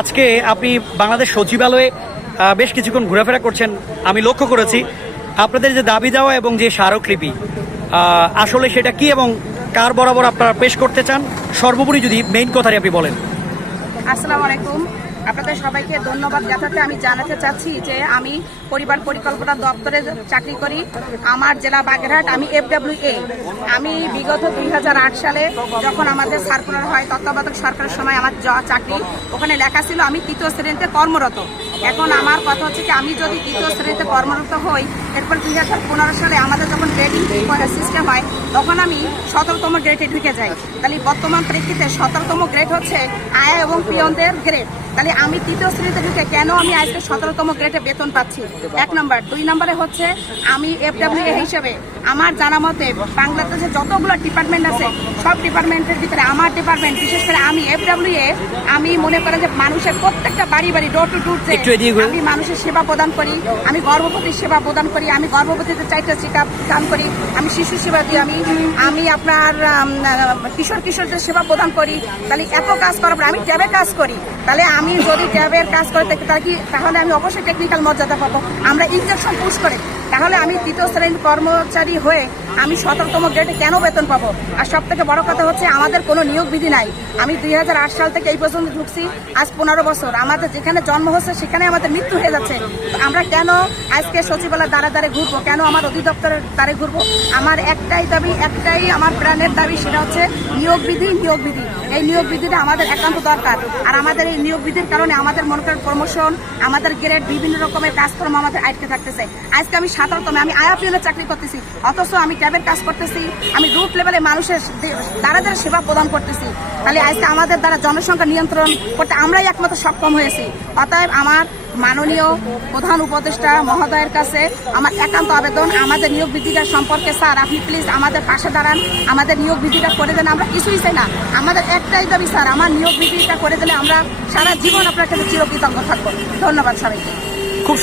আজকে আপনি বাংলাদেশ সচিবালয়ে বেশ কিছুক্ষণ ঘোরাফেরা করছেন, আমি লক্ষ্য করেছি। আপনাদের যে দাবি দেওয়া এবং যে স্মারকলিপি, আসলে সেটা কি এবং কার বরাবর আপনারা পেশ করতে চান, সর্বোপরি যদি মেইন কথাটি আপনি বলেন। আসসালামু আলাইকুম, আপনাদের সবাইকে ধন্যবাদ জানাতে আমি জানাতে চাচ্ছি যে আমি পরিবার পরিকল্পনা দপ্তরে চাকরি করি। আমার জেলা বাগেরহাট, আমি FWA। আমি বিগত 2008 সালে যখন আমাদের সার্কুলার হয় তত্ত্বাবধায়ক সরকারের সময় আমার চাকরি, ওখানে লেখা ছিল আমি 3য় শ্রেণীতে কর্মরত। এখন আমার কথা হচ্ছে কি, আমি যদি 3য় শ্রেণীতে কর্মরত হই, এরপর 2015 সালে আমাদের যখন গ্রেডিং সিস্টেম হয় তখন আমি 17তম গ্রেডে ঢুকে যাই। তাহলে বর্তমান প্রেক্ষিতে 17তম গ্রেড হচ্ছে আয়া এবং পিয়নদের গ্রেড। তাহলে আমি 3য় শ্রেণীতে ঢুকে কেন আমি আজকে 17তম গ্রেডে বেতন পাচ্ছি? 1 নম্বর। 2 নম্বরে হচ্ছে আমি FWA হিসেবে আমার জানা মতে বাংলাদেশে যতগুলো ডিপার্টমেন্ট আছে সব ডিপার্টমেন্টের ভিতরে আমার ডিপার্টমেন্ট, বিশেষ করে আমি FWA, আমি মনে করেন যে মানুষের প্রত্যেকটা বাড়ি বাড়ি ডোর টু ডোর আমি মানুষের সেবা প্রদান করি। আমি গর্ভবতীর সেবা প্রদান করি, আমি গর্ভবতীদের 4টা চেকআপ দান করি, আমি শিশু সেবা দিই, আমি আপনার কিশোরদের সেবা প্রদান করি। তাহলে এত কাজ করার পর আমি ট্যাবে কাজ করি। তাহলে আমি যদি ট্যাবের কাজ করে থাকি তাহলে আমি অবশ্যই টেকনিক্যাল মর্যাদা পাবো। আমরা ইনজেকশন পুশ করে তাহলে আমি 3য় শ্রেণীর কর্মচারী হয়ে আমি 17তম গ্রেডে কেন বেতন পাবো? আর সব থেকে বড় কথা হচ্ছে আমাদের কোনো নিয়োগ বিধি নাই। আমি 2008 সাল থেকে এই পর্যন্ত ঢুকছি, আজ 15 বছর। আমাদের যেখানে জন্ম হচ্ছে সেখানে আমাদের মৃত্যু হয়ে যাচ্ছে। আমরা কেন আজকে সচিবালয়ের দ্বারে দ্বারে ঘুরবো? কেন আমার অধিদপ্তরের দ্বারে ঘুরবো? আমার একটাই দাবি, একটাই আমার প্রাণের দাবি, সেটা হচ্ছে নিয়োগ বিধি। এই নিয়োগ বিধিটা আমাদের একান্ত দরকার। আর আমাদের এই নিয়োগ বিধির কারণে আমাদের মনে করেন প্রমোশন, আমাদের গ্রেড, বিভিন্ন রকমের কাজকর্ম আমাদের আটকে থাকতেছে। আজকে আমি 17তম, আমি আয়াপিএলের চাকরি করতেছি, অথচ আমি ট্যাবের কাজ করতেছি, আমি রুট লেভেলে মানুষের দ্বারা দ্বারা সেবা প্রদান করতেছি। তাহলে আজকে আমাদের দ্বারা জনসংখ্যা নিয়ন্ত্রণ করতে আমরাই একমাত্র সক্ষম হয়েছি। অতএব আমার মাননীয় প্রধান উপদেষ্টা মহোদয়ের কাছে আমার একান্ত আবেদন, আমাদের নিয়োগ বিধিটা সম্পর্কে স্যার আপনি প্লিজ আমাদের পাশে দাঁড়ান, আমাদের নিয়োগ বিধিটা করে দেন। আমরা কিছুই চাই না, আমাদের একটাই দাবি স্যার, আমার নিয়োগ বিধিটা করে দিলে আমরা সারা জীবন আপনার কাছে চিরকৃতজ্ঞ থাকবো। ধন্যবাদ সবাইকে। খুব